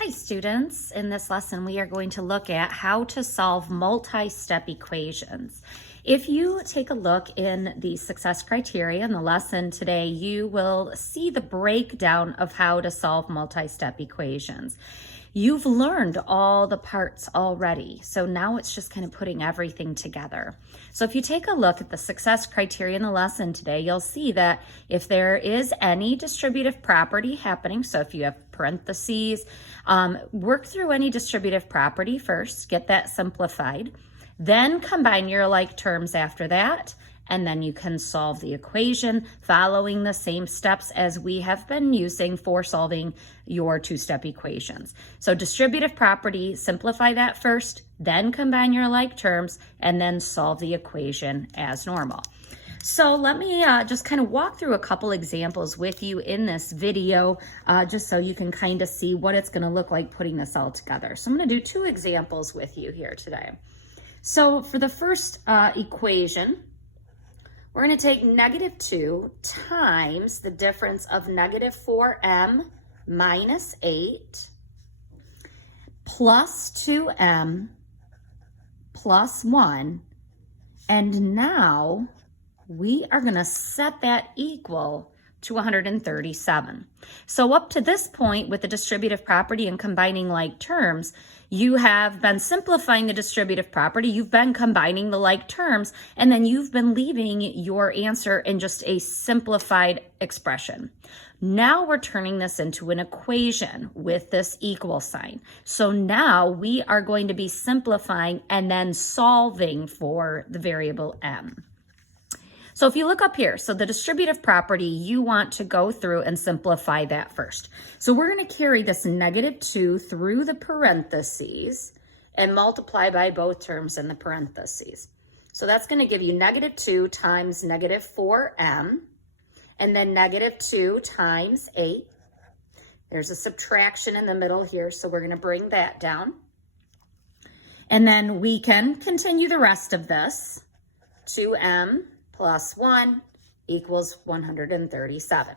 Hi students, in this lesson we are going to look at how to solve multi-step equations. If you take a look in the success criteria in the lesson today, you will see the breakdown of how to solve multi-step equations. You've learned all the parts already, so now it's just kind of putting everything together. So if you take a look at the success criteria in the lesson today, you'll see that if there is any distributive property happening, so if you have parentheses, work through any distributive property first, get that simplified, then combine your like terms after that, and then you can solve the equation following the same steps as we have been using for solving your two-step equations. So distributive property, simplify that first, then combine your like terms, and then solve the equation as normal. So let me just kind of walk through a couple examples with you in this video, just so you can kind of see what it's going to look like putting this all together. So I'm going to do two examples with you here today. So for the first equation, we're going to take -2 times the difference of -4m minus 8 plus 2m plus 1. And now we are going to set that equal to 137. So up to this point with the distributive property and combining like terms, you have been simplifying the distributive property, you've been combining the like terms, and then you've been leaving your answer in just a simplified expression. Now we're turning this into an equation with this equal sign. So now we are going to be simplifying and then solving for the variable m. So if you look up here, so the distributive property, you want to go through and simplify that first. So we're going to carry this -2 through the parentheses and multiply by both terms in the parentheses. So that's going to give you -2 times -4m, and then -2 times 8. There's a subtraction in the middle here, so we're going to bring that down. And then we can continue the rest of this. 2m plus 1 equals 137.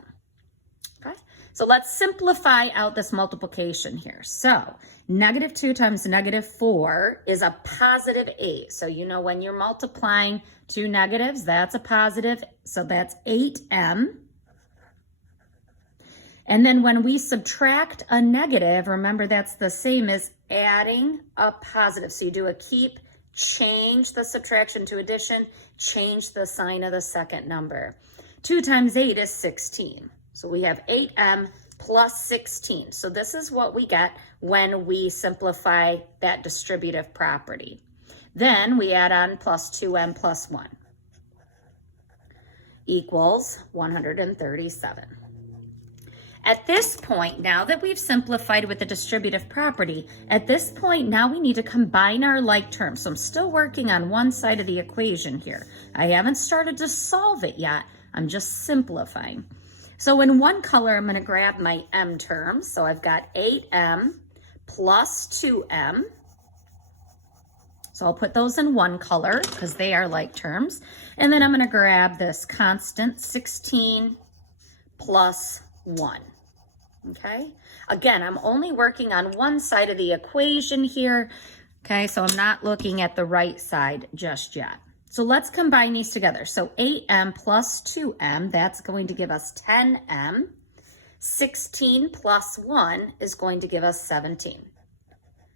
Okay, so let's simplify out this multiplication here. So -2 times -4 is a +8. So you know when you're multiplying two negatives, that's a positive. So that's 8m. And then when we subtract a negative, remember that's the same as adding a positive. So you do a keep, change the subtraction to addition, change the sign of the second number. 2 times 8 is 16. So we have 8m plus 16. So this is what we get when we simplify that distributive property. Then we add on plus 2m plus 1 equals 137. At this point, now that we've simplified with the distributive property, at this point, now we need to combine our like terms. So I'm still working on one side of the equation here. I haven't started to solve it yet. I'm just simplifying. So in one color, I'm going to grab my m terms. So I've got 8m plus 2m. So I'll put those in one color because they are like terms. And then I'm going to grab this constant 16 plus 1. Okay, again, I'm only working on one side of the equation here. Okay, so I'm not looking at the right side just yet. So let's combine these together. So 8m plus 2m, that's going to give us 10m. 16 plus 1 is going to give us 17.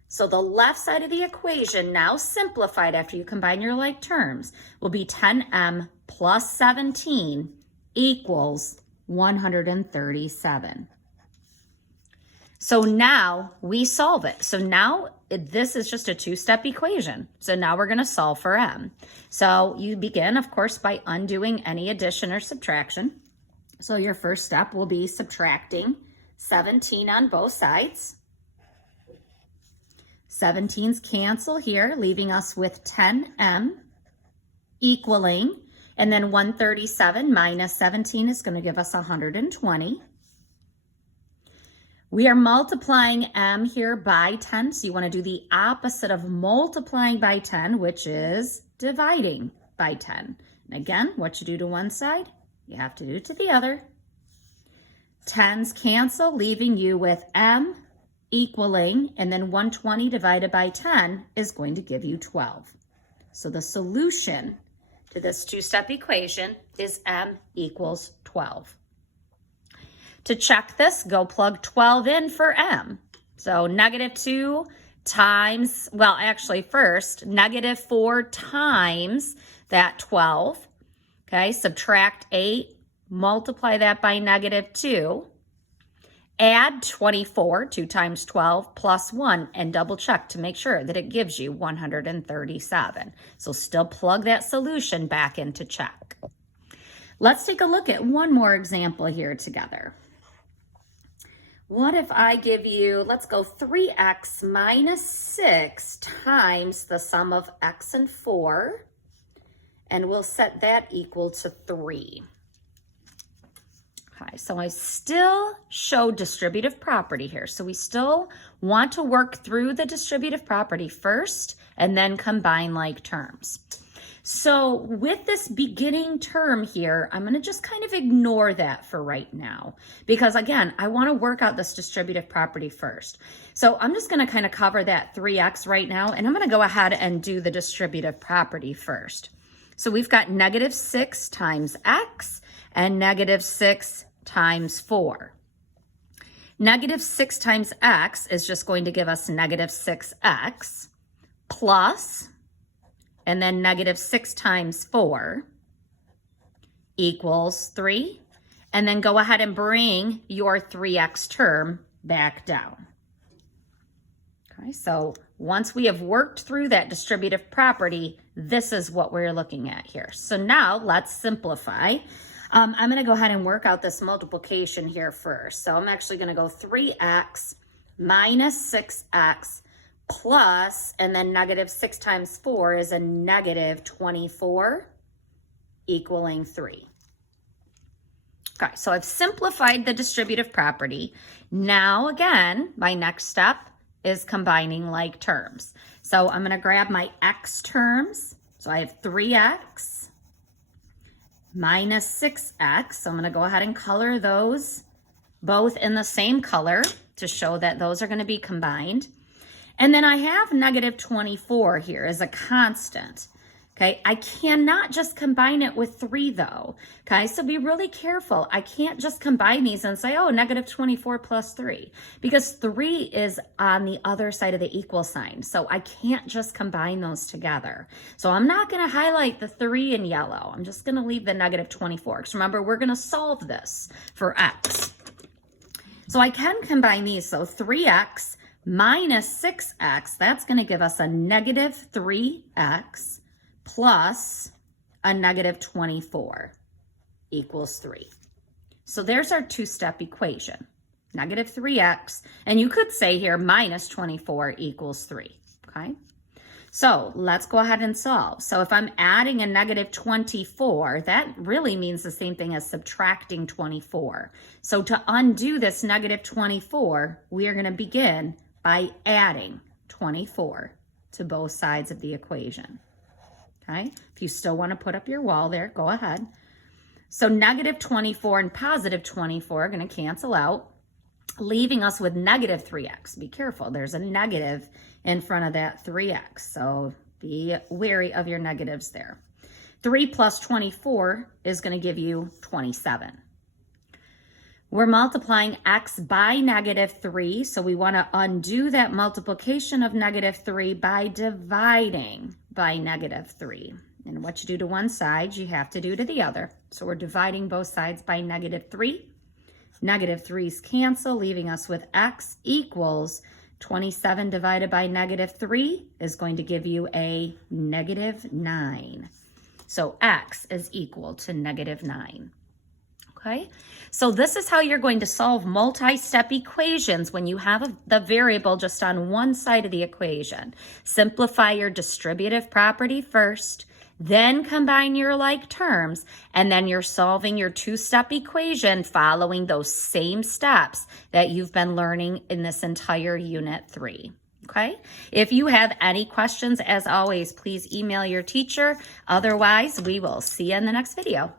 So the left side of the equation, now simplified after you combine your like terms, will be 10m plus 17 equals 137. So now we solve it. So now this is just a two-step equation. So now we're going to solve for m. So you begin, of course, by undoing any addition or subtraction. So your first step will be subtracting 17 on both sides. 17's cancel here, leaving us with 10m equaling, and then 137 minus 17 is going to give us 120. We are multiplying m here by 10, so you want to do the opposite of multiplying by 10, which is dividing by 10. And again, what you do to one side, you have to do to the other. 10s cancel, leaving you with m equaling, and then 120 divided by 10 is going to give you 12. So the solution to this two-step equation is m equals 12. To check this, go plug 12 in for m. So -2 times, well, actually first, -4 times that 12. Okay, subtract 8, multiply that by -2. Add 24, 2 times 12, plus 1, and double check to make sure that it gives you 137. So still plug that solution back in to check. Let's take a look at one more example here together. What if I give you, let's go 3x minus 6 times the sum of x and 4, and we'll set that equal to 3. Okay, so I still show distributive property here. So we still want to work through the distributive property first and then combine like terms. So with this beginning term here, I'm going to just kind of ignore that for right now because again, I want to work out this distributive property first. So I'm just going to kind of cover that 3x right now, and I'm going to go ahead and do the distributive property first. So we've got -6 times x and -6 times 4. -6 times x is just going to give us -6x plus, and then -6 times 4 equals 3. And then go ahead and bring your 3x term back down. Okay, so once we have worked through that distributive property, this is what we're looking at here. So now let's simplify. I'm going to go ahead and work out this multiplication here first. So I'm actually going to go 3x minus 6x plus, and then -6 times 4 is a -24 equaling 3. Okay, so I've simplified the distributive property. Now again, my next step is combining like terms. So I'm going to grab my x terms. So I have 3x minus 6x. So I'm going to go ahead and color those both in the same color to show that those are going to be combined. And then I have -24 here as a constant. Okay, I cannot just combine it with 3 though. Okay, so be really careful. I can't just combine these and say, oh, -24 plus 3, because 3 is on the other side of the equal sign. So I can't just combine those together. So I'm not going to highlight the 3 in yellow. I'm just going to leave the -24. Because remember, we're going to solve this for x. So I can combine these. So 3x minus 6x, that's going to give us a -3x plus a -24 equals 3. So there's our two-step equation, -3x, and you could say here minus 24 equals 3, okay? So let's go ahead and solve. So if I'm adding a -24, that really means the same thing as subtracting 24. So to undo this -24, we are going to begin by adding 24 to both sides of the equation. Okay, if you still want to put up your wall there, go ahead. So -24 and +24 are going to cancel out, leaving us with -3x. Be careful, there's a negative in front of that 3x, so be wary of your negatives there. 3 plus 24 is going to give you 27. We're multiplying x by -3, so we want to undo that multiplication of -3 by dividing by -3. And what you do to one side, you have to do to the other. So we're dividing both sides by -3. -3's cancel, leaving us with x equals 27 divided by -3 is going to give you a -9. So x is equal to -9. Okay, so this is how you're going to solve multi-step equations when you have the variable just on one side of the equation. Simplify your distributive property first, then combine your like terms, and then you're solving your two-step equation following those same steps that you've been learning in this entire Unit 3. Okay, if you have any questions, as always, please email your teacher. Otherwise, we will see you in the next video.